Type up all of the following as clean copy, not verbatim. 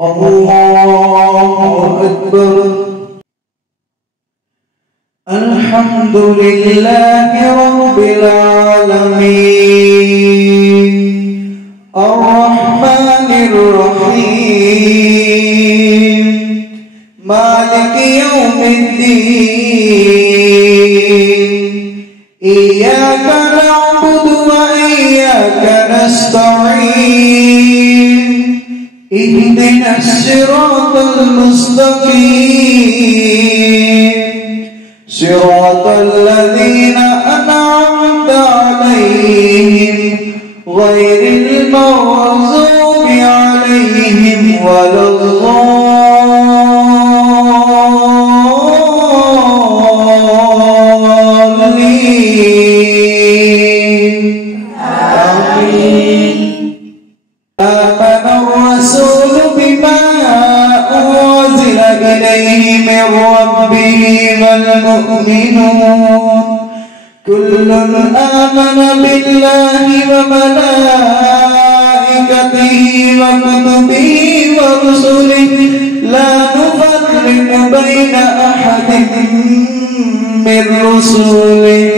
الله أكبر. الحمد لله رب العالمين الرحمن الرحيم مالك يوم الدين إياك نعبد وإياك نستعين اهدنا الصراط المستقيم صراط الذين أنعمت عليهم غير المغضوب عليهم ولا الضالين آمين. آمن الرسول بما أنزل إليه من ربه والمؤمنون كل آمن بالله وملائكته وكتبه ورسله لا نفرق بين أحد من رسله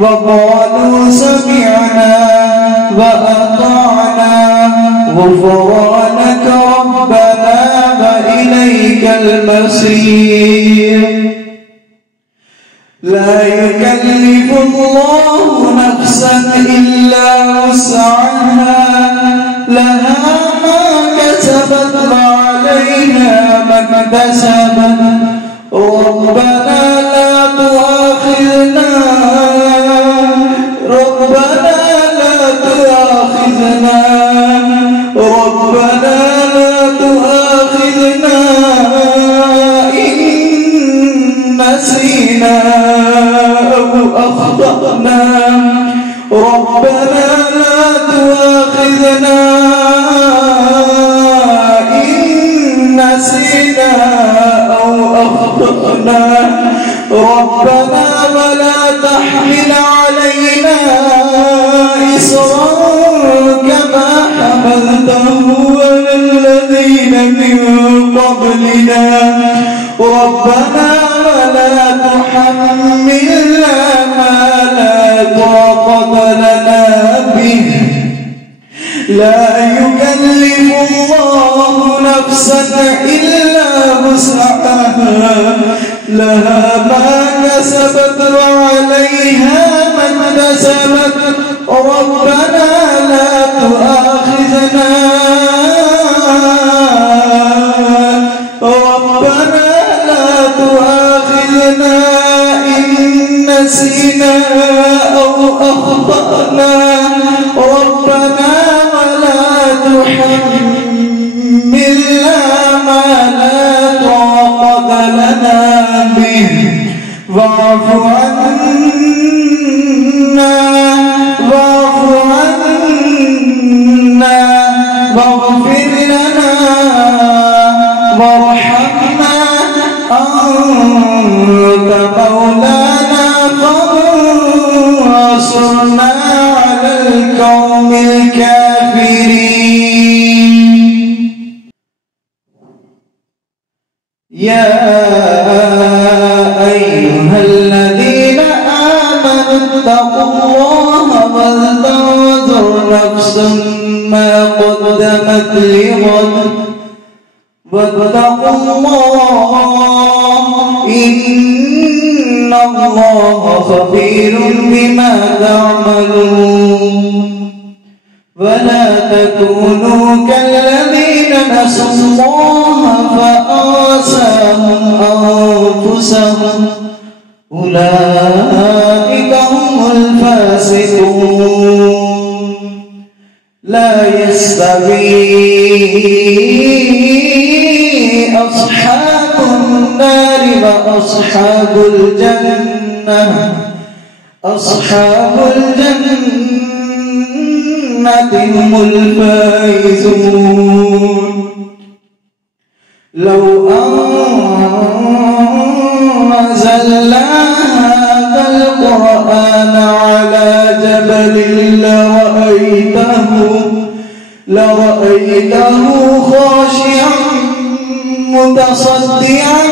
وقالوا سمعنا وأطعنا غفرانك ربنا وإليك المصير. لا يكلف الله نفسا إلا وسعها لها ما كسبت وعليها ما اكتسبت ربنا لا تؤاخذنا إن نسينا أو أخطأنا ربنا لا تؤاخذنا إن نسينا أو أخطأنا ربنا ولا تحمل علينا إصرا كما حملته على الذين من قبلنا ربنا ولا تحملنا ما لا طاقة لنا به. لا يكلف الله نفسا إلا وسعها لها ما كسبت وعليها ما اكتسبت ربنا لا تؤاخذنا إن نسينا أو أخطأنا ربنا ولا تحملنا ما لا طاقة لنا به واعف عنا واغفر لنا وارحمنا أنت مولانا فانصرنا على القوم الكافرين. يا أيها الذين آمنوا اتقوا الله ولتنظر نفس ما قدمت لغد واتقوا الله إن الله خبير بما تعملون. ولا تكونوا كالذين نسوا الله فأنساهم أنفسهم أولئك هم الفاسقون. لا يستوي أصحاب النار وأصحاب الجنة أصحاب الجنة هم الفائزون. لو أنزلنا هذا القرآن على جبل لرأيته خاشعا متصدعا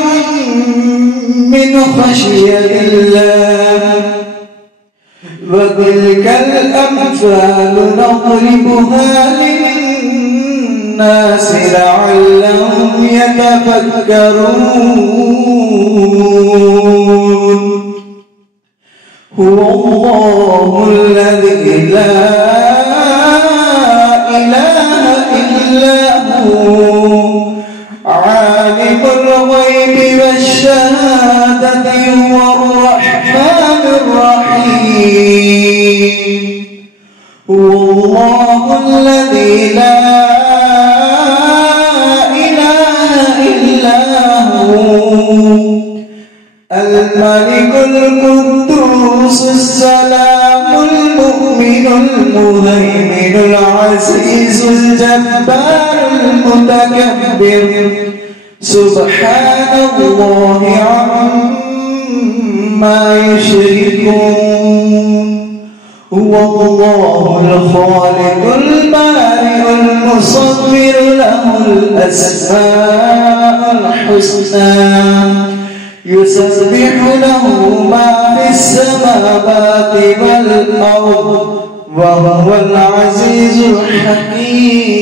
من خشية الله وتلك الأمثال نضربها للناس لعلهم يتفكرون هو الله الذي لا إله إلا هو عالم الغيب والشهادة هو الرحمن الرحيم هو الله الذي لا إله إلا هو الملك القدوس السلام المؤمن المهيمن العزيز الجبار المتكبر سبحان الله عما يشركون هو الله الخالق البارئ المصور له الأسماء الحسنى يسبح له ما في السماوات والأرض وهو العزيز الحكيم